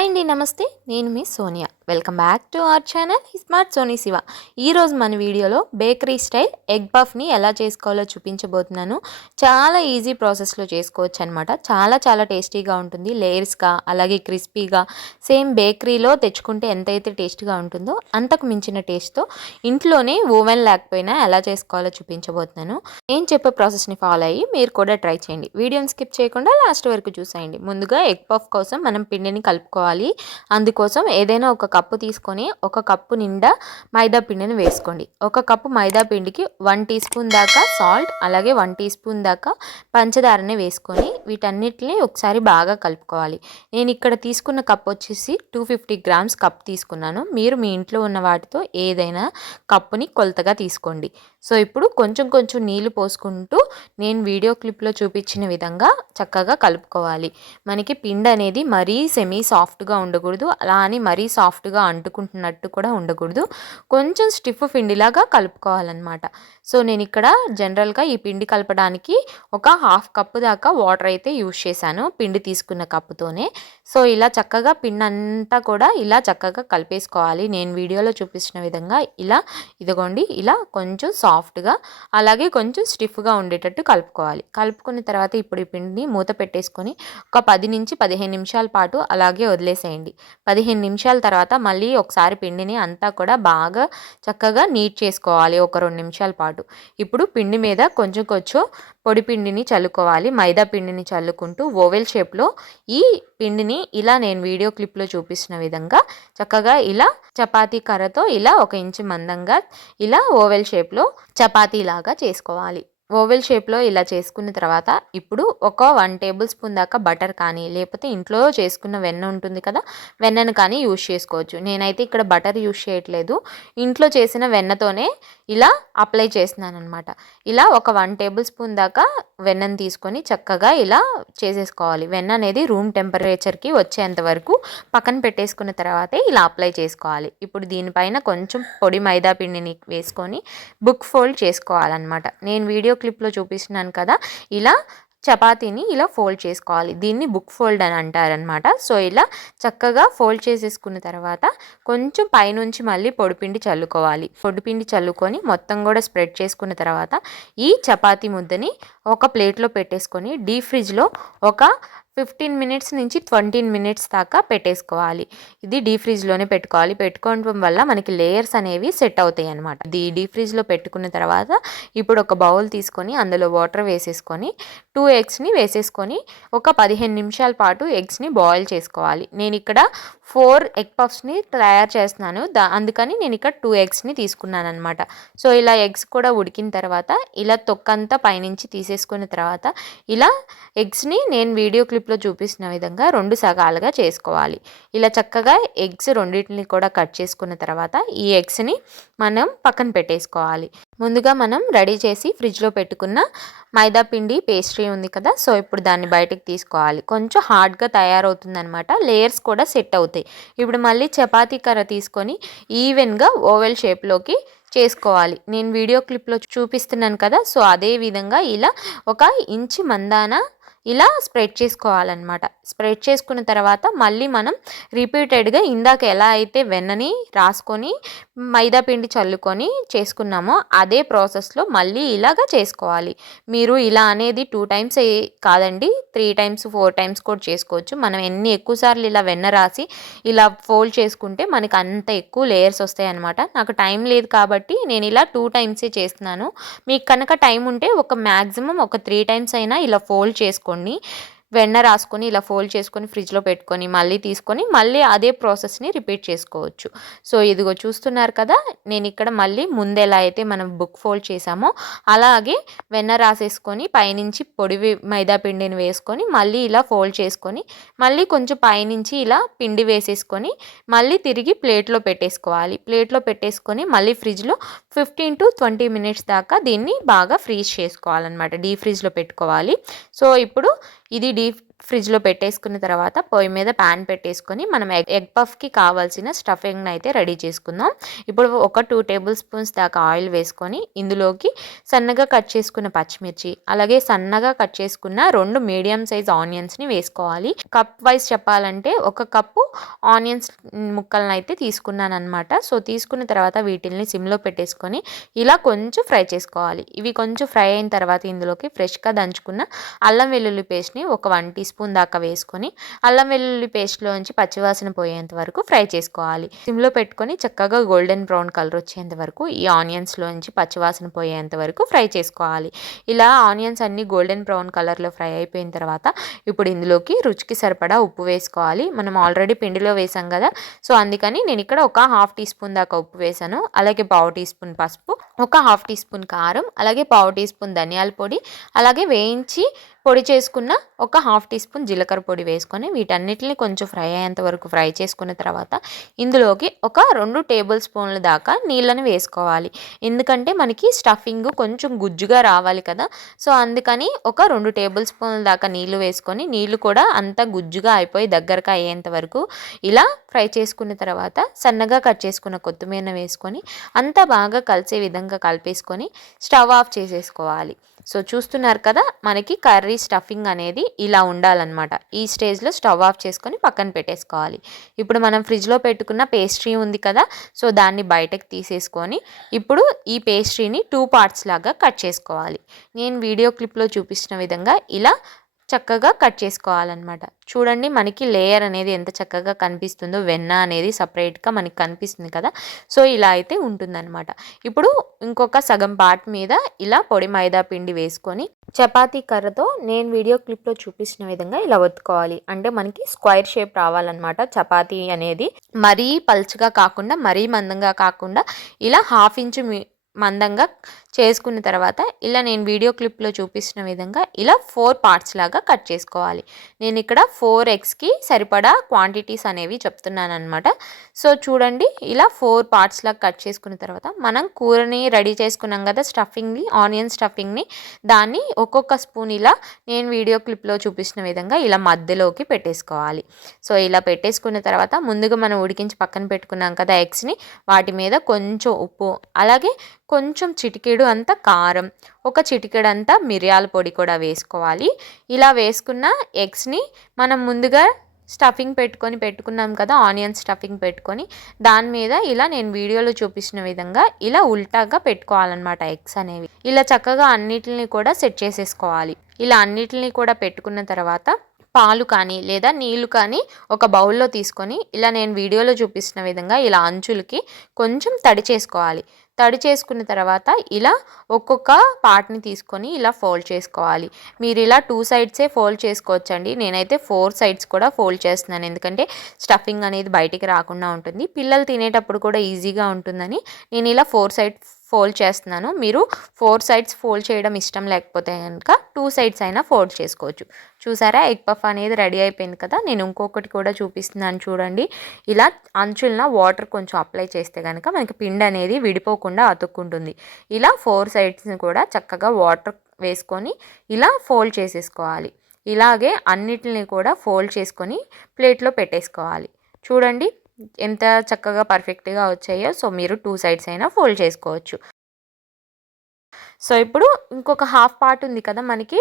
Hi అండి నమస్తే. నేను మీ Sonia. Welcome back to our channel. Smart Sony Siva. ఈరోజు మన వీడియోలో బేకరీ స్టైల్ ఎగ్ పఫ్ని ఎలా చేసుకోవాలో చూపించబోతున్నాను. చాలా ఈజీ ప్రాసెస్లో చేసుకోవచ్చు అనమాట చాలా చాలా టేస్టీగా ఉంటుంది. లేయర్స్గా అలాగే క్రిస్పీగా సేమ్ బేకరీలో తెచ్చుకుంటే ఎంతైతే టేస్ట్గా ఉంటుందో అంతకు మించిన టేస్ట్తో ఇంట్లోనే ఓవెన్ లేకపోయినా ఎలా చేసుకోవాలో చూపించబోతున్నాను. నేను చెప్పే ప్రాసెస్ని ఫాలో అయ్యి మీరు కూడా ట్రై చేయండి. వీడియోని స్కిప్ చేయకుండా లాస్ట్ వరకు చూసేయండి. ముందుగా ఎగ్ పఫ్ కోసం మనం పిండిని కలుపుకోవాలి. అందుకు కోసం ఏదైనా ఒక కప్పు తీసుకొని ఒక కప్పు నిండా మైదా పిండిని వేసుకోండి. ఒక కప్పు మైదా పిండికి వన్ టీ స్పూన్ దాకా సాల్ట్ అలాగే వన్ టీ స్పూన్ దాకా పంచదారని వేసుకొని వీటన్నిటిని ఒకసారి బాగా కలుపుకోవాలి. నేను ఇక్కడ తీసుకున్న కప్ వచ్చేసి టూ ఫిఫ్టీ గ్రామ్స్ కప్ తీసుకున్నాను. మీరు మీ ఇంట్లో ఉన్న వాటితో ఏదైనా కప్పుని కొలతగా తీసుకోండి. సో ఇప్పుడు కొంచెం కొంచెం నీళ్ళు పోసుకుంటూ నేను వీడియో క్లిప్లో చూపించిన విధంగా చక్కగా కలుపుకోవాలి. మనకి పిండి అనేది మరీ సెమీ సాఫ్ట్గా ఉండకూడదు. అలా అని మరీ సాఫ్ట్గా అంటుకుంటున్నట్టు కూడా ఉండకూడదు. కొంచెం స్టిఫ్ పిండిలాగా కలుపుకోవాలన్నమాట. సో నేను ఇక్కడ జనరల్గా ఈ పిండి కలపడానికి ఒక హాఫ్ కప్పు దాకా వాటర్ అయితే యూజ్ చేశాను పిండి తీసుకున్న కప్పుతోనే. సో ఇలా చక్కగా పిండి అంతా కూడా ఇలా చక్కగా కలిపేసుకోవాలి. నేను వీడియోలో చూపించిన విధంగా ఇలా ఇదిగోండి ఇలా కొంచెం సాఫ్ట్గా అలాగే కొంచెం స్టిఫ్గా ఉండేటట్టు కలుపుకోవాలి. కలుపుకున్న తర్వాత ఇప్పుడు ఈ పిండిని మూత పెట్టేసుకొని ఒక పది నుంచి పదిహేను నిమిషాల పాటు అలాగే వదిలేసేయండి. పది పదిహేను నిమిషాల తర్వాత మళ్ళీ ఒకసారి పిండిని అంతా కూడా బాగా చక్కగా నీట్ చేసుకోవాలి ఒక రెండు నిమిషాల పాటు. ఇప్పుడు పిండి మీద కొంచెం కొంచెం పొడి పిండిని చల్లుకోవాలి మైదా పిండిని చల్లుకుంటూ ఓవెల్ షేప్లో ఈ పిండిని ఇలా నేను వీడియో క్లిప్లో చూపిస్తున్న విధంగా చక్కగా ఇలా చపాతీ కర్రతో ఇలా ఒక ఇంచు మందంగా ఇలా ఓవెల్ షేప్లో చపాతీ లాగా చేసుకోవాలి. ఓవెల్ షేప్లో ఇలా చేసుకున్న తర్వాత ఇప్పుడు ఒక వన్ టేబుల్ స్పూన్ దాకా బటర్ కానీ లేకపోతే ఇంట్లో చేసుకున్న వెన్న ఉంటుంది కదా వెన్నను కానీ యూజ్ చేసుకోవచ్చు. నేనైతే ఇక్కడ బటర్ యూజ్ చేయట్లేదు. ఇంట్లో చేసిన వెన్నతోనే ఇలా అప్లై చేస్తున్నాను అనమాట ఇలా ఒక వన్ టేబుల్ స్పూన్ దాకా వెన్నను తీసుకొని చక్కగా ఇలా చేసేసుకోవాలి. వెన్న అనేది రూమ్ టెంపరేచర్కి వచ్చేంత వరకు పక్కన పెట్టేసుకున్న తర్వాతే ఇలా అప్లై చేసుకోవాలి. ఇప్పుడు దీనిపైన కొంచెం పొడి మైదా పిండిని వేసుకొని బుక్ ఫోల్డ్ చేసుకోవాలన్నమాట. నేను వీడియో క్లిప్లో చూపిస్తున్నాను కదా ఇలా చపాతీని ఇలా ఫోల్డ్ చేసుకోవాలి. దీన్ని బుక్ ఫోల్డ్ అని అంటారనమాట సో ఇలా చక్కగా ఫోల్డ్ చేసేసుకున్న తర్వాత కొంచెం పైనుంచి మళ్ళీ పొడిపిండి చల్లుకోవాలి. పొడిపిండి చల్లుకొని మొత్తం కూడా స్ప్రెడ్ చేసుకున్న తర్వాత ఈ చపాతీ ముద్దని ఒక ప్లేట్లో పెట్టేసుకొని డీప్ ఫ్రిడ్జ్లో ఒక ఫిఫ్టీన్ మినిట్స్ నుంచి ట్వంటీన్ మినిట్స్ దాకా పెట్టేసుకోవాలి. ఇది డీ ఫ్రిడ్జ్లోనే పెట్టుకోవాలి. పెట్టుకోవడం వల్ల మనకి లేయర్స్ అనేవి సెట్ అవుతాయి అనమాట ఇది డీ ఫ్రిడ్జ్లో పెట్టుకున్న తర్వాత ఇప్పుడు ఒక బౌల్ తీసుకొని అందులో వాటర్ వేసేసుకొని టూ ఎగ్స్ని వేసేసుకొని ఒక పదిహేను నిమిషాల పాటు ఎగ్స్ని బాయిల్ చేసుకోవాలి. నేను ఇక్కడ ఫోర్ ఎగ్ పఫ్స్ని తయారు చేస్తున్నాను. దా అందుకని నేను ఇక్కడ టూ ఎగ్స్ని తీసుకున్నాను అనమాట సో ఇలా ఎగ్స్ కూడా ఉడికిన తర్వాత ఇలా తొక్కంతా పైనుంచి తీసేసుకున్న తర్వాత ఇలా ఎగ్స్ని నేను వీడియో క్లిప్ క్లిప్లో చూపిస్తున్న విధంగా రెండు సగాలుగా చేసుకోవాలి. ఇలా చక్కగా ఎగ్స్ రెండింటిని కూడా కట్ చేసుకున్న తర్వాత ఈ ఎగ్స్ని మనం పక్కన పెట్టేసుకోవాలి. ముందుగా మనం రెడీ చేసి ఫ్రిడ్జ్లో పెట్టుకున్న మైదా పిండి పేస్ట్రీ ఉంది కదా సో ఇప్పుడు దాన్ని బయటకు తీసుకోవాలి. కొంచెం హార్డ్గా తయారవుతుందనమాట లేయర్స్ కూడా సెట్ అవుతాయి. ఇప్పుడు మళ్ళీ చపాతీ కర్ర తీసుకొని ఈవెన్గా ఓవెల్ షేప్లోకి చేసుకోవాలి. నేను వీడియో క్లిప్లో చూపిస్తున్నాను కదా సో అదే విధంగా ఇలా ఒక ఇంచి మందాన ఇలా స్ప్రెడ్ చేసుకోవాలన్నమాట. స్ప్రెడ్ చేసుకున్న తర్వాత మళ్ళీ మనం రిపీటెడ్గా ఇందాక ఎలా అయితే వెన్నని రాసుకొని మైదా పిండి చల్లుకొని చేసుకున్నామో అదే ప్రాసెస్లో మళ్ళీ ఇలాగా చేసుకోవాలి. మీరు ఇలా అనేది టూ టైమ్స్ కాదండి త్రీ టైమ్స్ ఫోర్ టైమ్స్ కూడా చేసుకోవచ్చు. మనం ఎన్ని ఎక్కువసార్లు ఇలా వెన్న రాసి ఇలా ఫోల్డ్ చేసుకుంటే మనకి అంత ఎక్కువ లేయర్స్ వస్తాయి అనమాట నాకు టైం లేదు కాబట్టి నేను ఇలా టూ టైమ్సే చేస్తున్నాను. మీకు కనుక టైం ఉంటే ఒక మ్యాక్సిమం ఒక త్రీ టైమ్స్ అయినా ఇలా ఫోల్డ్ చేసుకో చేసుకోండి వెన్న రాసుకొని ఇలా ఫోల్డ్ చేసుకొని ఫ్రిడ్జ్లో పెట్టుకొని మళ్ళీ తీసుకొని మళ్ళీ అదే ప్రాసెస్ని రిపీట్ చేసుకోవచ్చు. సో ఇదిగో చూస్తున్నారు కదా నేను ఇక్కడ మళ్ళీ ముందు ఎలా అయితే మనం బుక్ ఫోల్డ్ చేసామో అలాగే వెన్న రాసేసుకొని పైనుంచి పొడి మైదా పిండిని వేసుకొని మళ్ళీ ఇలా ఫోల్డ్ చేసుకొని మళ్ళీ కొంచెం పైనుంచి ఇలా పిండి వేసేసుకొని మళ్ళీ తిరిగి ప్లేట్లో పెట్టేసుకోవాలి. ప్లేట్లో పెట్టేసుకొని మళ్ళీ ఫ్రిడ్జ్లో ఫిఫ్టీన్ టు ట్వంటీ మినిట్స్ దాకా దీన్ని బాగా ఫ్రీజ్ చేసుకోవాలన్నమాట. డీ ఫ్రిడ్జ్లో పెట్టుకోవాలి. సో ఇప్పుడు ఇది డీప్ ఫ్రిడ్జ్లో పెట్టేసుకున్న తర్వాత పొయ్యి మీద ప్యాన్ పెట్టేసుకొని మనం ఎగ్ ఎగ్ పఫ్కి కావాల్సిన స్టఫింగ్ అయితే రెడీ చేసుకుందాం. ఇప్పుడు ఒక టూ టేబుల్ స్పూన్స్ దాకా ఆయిల్ వేసుకొని ఇందులోకి సన్నగా కట్ చేసుకున్న పచ్చిమిర్చి అలాగే సన్నగా కట్ చేసుకున్న రెండు మీడియం సైజ్ ఆనియన్స్ని వేసుకోవాలి. కప్ వైజ్ చెప్పాలంటే ఒక కప్పు ఆనియన్స్ ముక్కలను అయితే తీసుకున్నాను అనమాట సో తీసుకున్న తర్వాత వీటిల్ని సిమ్లో పెట్టేసుకొని ఇలా కొంచెం ఫ్రై చేసుకోవాలి. ఇవి కొంచెం ఫ్రై అయిన తర్వాత ఇందులోకి ఫ్రెష్గా దంచుకున్న అల్లం వెల్లుల్లి పేస్ట్ని ఒక వన్ టీ స్పూన్ దాకా వేసుకొని అల్లం వెల్లుల్లి పేస్ట్లోంచి పచ్చివాసన పోయేంత వరకు ఫ్రై చేసుకోవాలి. సిమ్లో పెట్టుకొని చక్కగా గోల్డెన్ బ్రౌన్ కలర్ వచ్చేంత వరకు ఈ ఆనియన్స్లోంచి పచ్చివాసన పోయేంత వరకు ఫ్రై చేసుకోవాలి. ఇలా ఆనియన్స్ అన్నీ గోల్డెన్ బ్రౌన్ కలర్లో ఫ్రై అయిపోయిన తర్వాత ఇప్పుడు ఇందులోకి రుచికి సరిపడా ఉప్పు వేసుకోవాలి. మనం ఆల్రెడీ పిండిలో వేసాం కదా సో అందుకని నేను ఇక్కడ ఒక హాఫ్ టీ స్పూన్ దాకా ఉప్పు వేసాను. అలాగే పావు టీ స్పూన్ పసుపు ఒక హాఫ్ టీ స్పూన్ కారం అలాగే పావు టీ స్పూన్ ధనియాల పొడి అలాగే వేయించి పొడి చేసుకున్న ఒక హాఫ్ టీ స్పూన్ జీలకర్ర పొడి వేసుకొని వీటన్నిటిని కొంచెం ఫ్రై అయ్యేంత వరకు ఫ్రై చేసుకున్న తర్వాత ఇందులోకి ఒక రెండు టేబుల్ స్పూన్ల దాకా నీళ్ళని వేసుకోవాలి. ఎందుకంటే మనకి స్టఫింగ్ కొంచెం గుజ్జుగా రావాలి కదా. సో అందుకని ఒక రెండు టేబుల్ స్పూన్ల దాకా నీళ్ళు వేసుకొని నీళ్ళు కూడా అంత గుజ్జుగా అయిపోయి దగ్గరగా అయ్యేంత వరకు ఇలా ఫ్రై చేసుకున్న తర్వాత సన్నగా కట్ చేసుకున్న కొత్తిమీర వేసుకొని అంతా బాగా కలిసే విధంగా కలిపేసుకొని స్టవ్ ఆఫ్ చేసేసుకోవాలి. సో చూస్తున్నారు కదా మనకి కర్రీ స్టఫింగ్ అనేది ఇలా ఉండాలన్నమాట. ఈ స్టేజ్లో స్టవ్ ఆఫ్ చేసుకొని పక్కన పెట్టేసుకోవాలి. ఇప్పుడు మనం ఫ్రిడ్జ్లో పెట్టుకున్న పేస్ట్రీ ఉంది కదా సో దాన్ని బయటకు తీసేసుకొని ఇప్పుడు ఈ పేస్ట్రీని టూ పార్ట్స్ లాగా కట్ చేసుకోవాలి. నేను వీడియో క్లిప్లో చూపించిన విధంగా ఇలా చక్కగా కట్ చేసుకోవాలన్నమాట. చూడండి మనకి లేయర్ అనేది ఎంత చక్కగా కనిపిస్తుందో వెన్న అనేది సపరేట్గా మనకి కనిపిస్తుంది కదా. సో ఇలా అయితే ఉంటుందన్నమాట. ఇప్పుడు ఇంకొక సగం పార్ట్ మీద ఇలా పొడి మైదా పిండి వేసుకొని చపాతీ కర్రతో నేను వీడియో క్లిప్లో చూపించిన విధంగా ఇలా ఒత్తుకోవాలి. అంటే మనకి స్క్వైర్ షేప్ రావాలన్నమాట చపాతీ అనేది. మరీ పల్చగా కాకుండా మరీ మందంగా కాకుండా ఇలా హాఫ్ ఇంచు మందంగా చేసుకున్న తర్వాత ఇలా నేను వీడియో క్లిప్లో చూపిస్తున్న విధంగా ఇలా ఫోర్ పార్ట్స్ లాగా కట్ చేసుకోవాలి. నేను ఇక్కడ ఫోర్ ఎగ్స్కి సరిపడా క్వాంటిటీస్ అనేవి చెప్తున్నాను అనమాట సో చూడండి ఇలా ఫోర్ పార్ట్స్ లాగా కట్ చేసుకున్న తర్వాత మనం కూరని రెడీ చేసుకున్నాం కదా స్టఫింగ్ని ఆనియన్ స్టఫింగ్ని దాన్ని ఒక్కొక్క స్పూన్ ఇలా నేను వీడియో క్లిప్లో చూపించిన విధంగా ఇలా మధ్యలోకి పెట్టేసుకోవాలి. సో ఇలా పెట్టేసుకున్న తర్వాత ముందుగా మనం ఉడికించి పక్కన పెట్టుకున్నాం కదా ఎగ్స్ని వాటి మీద కొంచెం ఉప్పు అలాగే కొంచెం చిటికెడు అంత కారం. ఒక చిటికెడు అంతా మిరియాల పొడి కూడా వేసుకోవాలి. ఇలా వేసుకున్న ఎగ్స్ని మనం ముందుగా స్టఫింగ్ పెట్టుకొని పెట్టుకున్నాం కదా ఆనియన్ స్టఫింగ్ పెట్టుకొని దాని మీద ఇలా నేను వీడియోలో చూపించిన విధంగా ఇలా ఉల్టాగా పెట్టుకోవాలన్నమాట ఎగ్స్ అనేవి. ఇలా చక్కగా అన్నిటిని కూడా సెట్ చేసేసుకోవాలి. ఇలా అన్నిటిని కూడా పెట్టుకున్న తర్వాత పాలు కానీ లేదా నీళ్ళు కానీ ఒక బౌల్లో తీసుకొని ఇలా నేను వీడియోలో చూపిస్తున్న విధంగా ఇలా అంచులకి కొంచెం తడి చేసుకోవాలి. తడి చేసుకున్న తర్వాత ఇలా ఒక్కొక్క పార్ట్ని తీసుకొని ఇలా ఫోల్డ్ చేసుకోవాలి. మీరు ఇలా టూ సైడ్సే ఫోల్డ్ చేసుకోవచ్చండి. నేనైతే ఫోర్ సైడ్స్ కూడా ఫోల్డ్ చేస్తున్నాను. ఎందుకంటే స్టఫింగ్ అనేది బయటికి రాకుండా ఉంటుంది. పిల్లలు తినేటప్పుడు కూడా ఈజీగా ఉంటుందని నేను ఇలా ఫోర్ సైడ్ ఫోల్డ్ చేస్తున్నాను. మీరు ఫోర్ సైడ్స్ ఫోల్డ్ చేయడం ఇష్టం లేకపోతే కనుక టూ సైడ్స్ అయినా ఫోల్డ్ చేసుకోవచ్చు. చూసారా ఎగ్ పఫ్ అనేది రెడీ అయిపోయింది కదా నేను ఇంకొకటి కూడా చూపిస్తున్నాను చూడండి. ఇలా అంచులన వాటర్ కొంచెం అప్లై చేస్తే కనుక మనకి పిండి అనేది విడిపోకుండా అతుక్కుంటుంది. ఇలా ఫోర్ సైడ్స్ని కూడా చక్కగా వాటర్ వేసుకొని ఇలా ఫోల్డ్ చేసేసుకోవాలి. ఇలాగే అన్నిటిని కూడా ఫోల్డ్ చేసుకొని ప్లేట్లో పెట్టేసుకోవాలి. చూడండి ఎంత చక్కగా పర్ఫెక్ట్గా వచ్చాయో సో మీరు టూ సైడ్స్ అయినా ఫోల్డ్ చేసుకోవచ్చు. సో ఇప్పుడు ఇంకొక హాఫ్ పార్ట్ ఉంది కదా మనకి.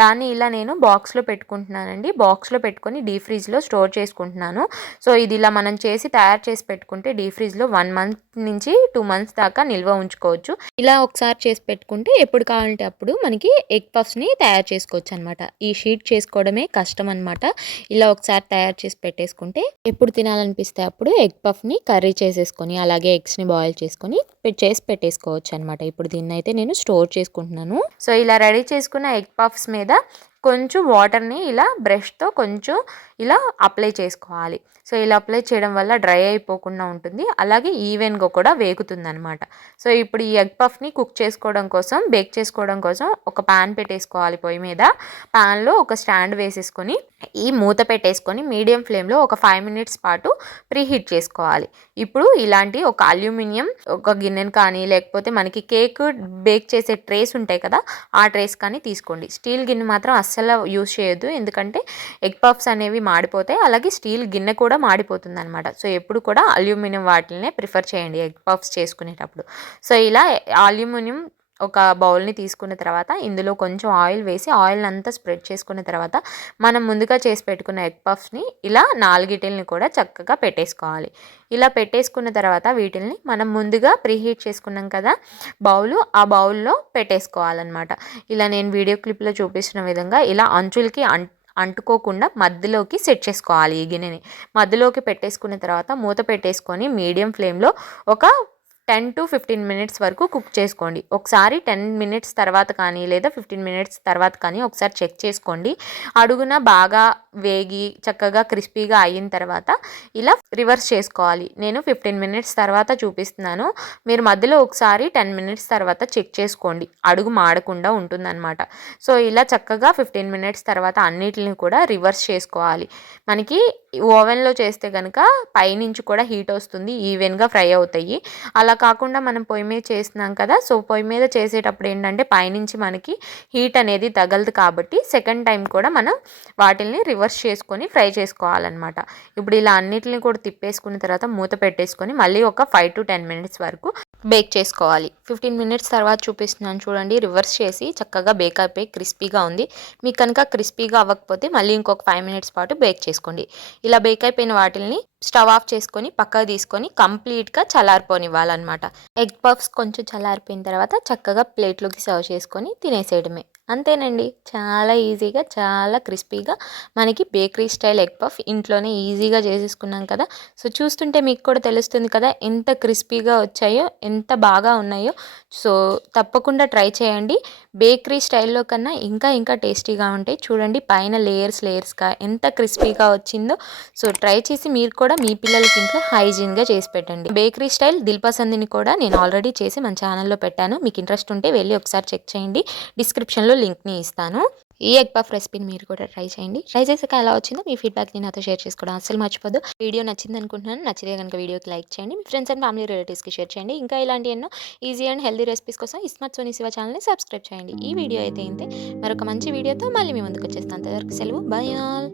దాన్ని ఇలా నేను బాక్స్లో పెట్టుకుంటున్నానండి. బాక్స్లో పెట్టుకొని డీ ఫ్రిడ్జ్లో స్టోర్ చేసుకుంటున్నాను. సో ఇది ఇలా మనం చేసి తయారు చేసి పెట్టుకుంటే డీ ఫ్రిడ్జ్లో వన్ మంత్ నుంచి టూ మంత్స్ దాకా నిల్వ ఉంచుకోవచ్చు. ఇలా ఒకసారి చేసి పెట్టుకుంటే ఎప్పుడు కావాలంటే అప్పుడు మనకి ఎగ్ పఫ్స్ని తయారు చేసుకోవచ్చు అనమాట ఈ షీట్ చేసుకోవడమే కష్టం అనమాట ఇలా ఒకసారి తయారు చేసి పెట్టేసుకుంటే ఎప్పుడు తినాలనిపిస్తే అప్పుడు ఎగ్ పఫ్ని కర్రీ చేసేసుకొని అలాగే ఎగ్స్ని బాయిల్ చేసుకొని చేసి పెట్టేసుకోవచ్చు అనమాట ఇప్పుడు దీన్ని అయితే నేను స్టోర్ చేసుకుంటున్నాను. సో ఇలా రెడీ చేసుకున్న ఎగ్ పఫ్స్ మీద కొంచెం వాటర్ని ఇలా బ్రష్తో కొంచెం ఇలా అప్లై చేసుకోవాలి. సో ఇలా అప్లై చేయడం వల్ల డ్రై అయిపోకుండా ఉంటుంది. అలాగే ఈవెన్గా కూడా వేగుతుంది అనమాట సో ఇప్పుడు ఈ ఎగ్ పఫ్ని కుక్ చేసుకోవడం కోసం బేక్ చేసుకోవడం కోసం ఒక ప్యాన్ పెట్టేసుకోవాలి పొయ్యి మీద. ప్యాన్లో ఒక స్టాండ్ వేసేసుకొని ఈ మూత పెట్టేసుకొని మీడియం ఫ్లేమ్లో ఒక ఫైవ్ మినిట్స్ పాటు ప్రీహీట్ చేసుకోవాలి. ఇప్పుడు ఇలాంటి ఒక అల్యూమినియం ఒక గిన్నెను కానీ లేకపోతే మనకి కేక్ బేక్ చేసే ట్రేస్ ఉంటాయి కదా ఆ ట్రేస్ కానీ తీసుకోండి. స్టీల్ గిన్నె మాత్రం అస్సలు యూజ్ చేయొద్దు. ఎందుకంటే ఎగ్ పఫ్స్ అనేవి మాడిపోతాయి. అలాగే స్టీల్ గిన్నె కూడా మాడిపోతుంది అనమాట సో ఎప్పుడు కూడా అల్యూమినియం వాటినే ప్రిఫర్ చేయండి ఎగ్ పఫ్స్ చేసుకునేటప్పుడు. సో ఇలా అల్యూమినియం ఒక బౌల్ని తీసుకున్న తర్వాత ఇందులో కొంచెం ఆయిల్ వేసి ఆయిల్ అంతా స్ప్రెడ్ చేసుకున్న తర్వాత మనం ముందుగా చేసి పెట్టుకున్న ఎగ్ పఫ్స్ని ఇలా నాలుగిటిల్ని కూడా చక్కగా పెట్టేసుకోవాలి. ఇలా పెట్టేసుకున్న తర్వాత వీటిల్ని మనం ముందుగా ప్రీహీట్ చేసుకున్నాం కదా బౌలు ఆ బౌల్లో పెట్టేసుకోవాలన్నమాట. ఇలా నేను వీడియో క్లిప్లో చూపిస్తున్న విధంగా ఇలా అంచులకి అం అంటుకోకుండా మధ్యలోకి సెట్ చేసుకోవాలి ఈ గిన్నెని. మధ్యలోకి పెట్టేసుకున్న తర్వాత మూత పెట్టేసుకొని మీడియం ఫ్లేమ్లో ఒక టెన్ టు ఫిఫ్టీన్ మినిట్స్ వరకు కుక్ చేసుకోండి. ఒకసారి టెన్ మినిట్స్ తర్వాత కానీ లేదా ఫిఫ్టీన్ మినిట్స్ తర్వాత కానీ ఒకసారి చెక్ చేసుకోండి. అడుగున బాగా వేగి చక్కగా క్రిస్పీగా అయిన తర్వాత ఇలా రివర్స్ చేసుకోవాలి. నేను ఫిఫ్టీన్ మినిట్స్ తర్వాత చూపిస్తున్నాను. మీరు మధ్యలో ఒకసారి టెన్ మినిట్స్ తర్వాత చెక్ చేసుకోండి. అడుగు మాడకుండా ఉంటుందన్నమాట. సో ఇలా చక్కగా ఫిఫ్టీన్ మినిట్స్ తర్వాత అన్నిటిని కూడా రివర్స్ చేసుకోవాలి. మనకి ఓవెన్లో చేస్తే కనుక పైనుంచి కూడా హీట్ వస్తుంది ఈవెన్గా ఫ్రై అవుతాయి. అలా కాకుండా మనం పొయ్యి మీద చేసినాం కదా సో పొయ్యి మీద చేసేటప్పుడు ఏంటంటే పైనుంచి మనకి హీట్ అనేది తగలదు కాబట్టి సెకండ్ టైం కూడా మనం వాటిల్ని రివర్స్ చేసుకొని ఫ్రై చేసుకోవాలన్నమాట. ఇప్పుడు ఇలా అన్నిటిని కూడా తిప్పేసుకున్న తర్వాత మూత పెట్టేసుకొని మళ్ళీ ఒక ఫైవ్ టు టెన్ మినిట్స్ వరకు బేక్ చేసుకోవాలి. ఫిఫ్టీన్ మినిట్స్ తర్వాత చూపిస్తున్నాను చూడండి రివర్స్ చేసి చక్కగా బేక్ అయిపోయి క్రిస్పీగా ఉంది. మీకు కనుక క్రిస్పీగా అవ్వకపోతే మళ్ళీ ఇంకొక ఫైవ్ మినిట్స్ పాటు బేక్ చేసుకోండి. ఇలా బేక్ అయిపోయిన వాటిని స్టవ్ ఆఫ్ చేసుకొని పక్కకు తీసుకొని కంప్లీట్గా చల్లారిపోనివ్వాలన్నమాట. ఎగ్ పఫ్స్ కొంచెం చల్లారిపోయిన తర్వాత చక్కగా ప్లేట్లోకి సర్వ్ చేసుకొని తినేసేయడమే. అంతేనండి. చాలా ఈజీగా చాలా క్రిస్పీగా మనకి బేకరీ స్టైల్ ఎగ్ పఫ్ ఇంట్లోనే ఈజీగా చేసేసుకున్నాం కదా. సో చూస్తుంటే మీకు కూడా తెలుస్తుంది కదా ఎంత క్రిస్పీగా వచ్చాయో ఎంత బాగా ఉన్నాయో. సో తప్పకుండా ట్రై చేయండి. బేకరీ స్టైల్లో కన్నా ఇంకా ఇంకా టేస్టీగా ఉంటాయి. చూడండి పైన లేయర్స్ లేయర్స్గా ఎంత క్రిస్పీగా వచ్చిందో. సో ట్రై చేసి మీరు కూడా మీ పిల్లలకి ఇంట్లో హైజీన్గా చేసి పెట్టండి. బేకరీ స్టైల్ దిల్పసందిని కూడా నేను ఆల్రెడీ చేసి మన ఛానల్లో పెట్టాను. మీకు ఇంట్రెస్ట్ ఉంటే వెళ్ళి ఒకసారి చెక్ చేయండి. డిస్క్రిప్షన్లో లింక్ని ఇస్తాను. ఈ ఎగ్ పఫ్ రెసిపీని మీరు కూడా ట్రై చేయండి. ట్రై చేసాక ఎలా వచ్చిందో మీ ఫీడ్బ్యాక్ని నాతో షేర్ చేసుకోవడం అసలు మర్చిపోదు వీడియో నచ్చింది అనుకుంటున్నాను నచ్చితే కనుక వీడియోకి లైక్ చేయండి. మీ ఫ్రెండ్స్ అండ్ ఫ్యామిలీ రిలేటివ్స్కి షేర్ చేయండి. ఇంకా ఇలాంటి ఎన్నో ఈజీ అండ్ హెల్దీ రెసిపీస్ కోసం ఇస్మార్ట్ సోనీ శివ ఛానల్ని సబ్స్క్రైబ్ చేయండి. ఈ వీడియో అయితే ఇంతే. మరొక మంచి వీడియోతో మళ్ళీ మీ ముందుకు వచ్చేస్తాను. అంతవరకు సెలవు. Bye all.